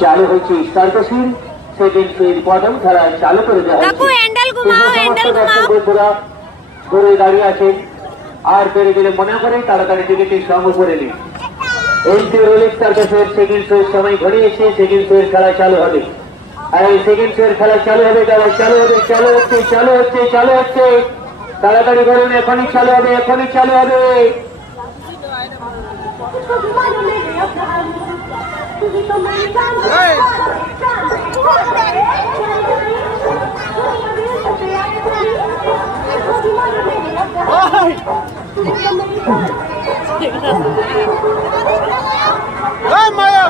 চালু হয়েছে সার্কাসিং second phase প্রথম খেলা চালু করে দেওয়া ঘুরে দাঁড়িয়ে আছেন আর বেড়ে গেলে মনে করে তাড়াতাড়ি টিকিটের সঙ্গে করে নিন। এনটি রোলিং সার্কাসের সেকেন্ড ফেজ সময় ঘনিয়েছে, সেকেন্ড ফেজ খেলা চালু হবে। আর এই সেকেন্ড ফেজ খেলা চালু হবে, চালু হবে, চালু হচ্ছে তাড়াতাড়ি করুন, এখনই চালু হবে, এখনই চালু হবে। মায়া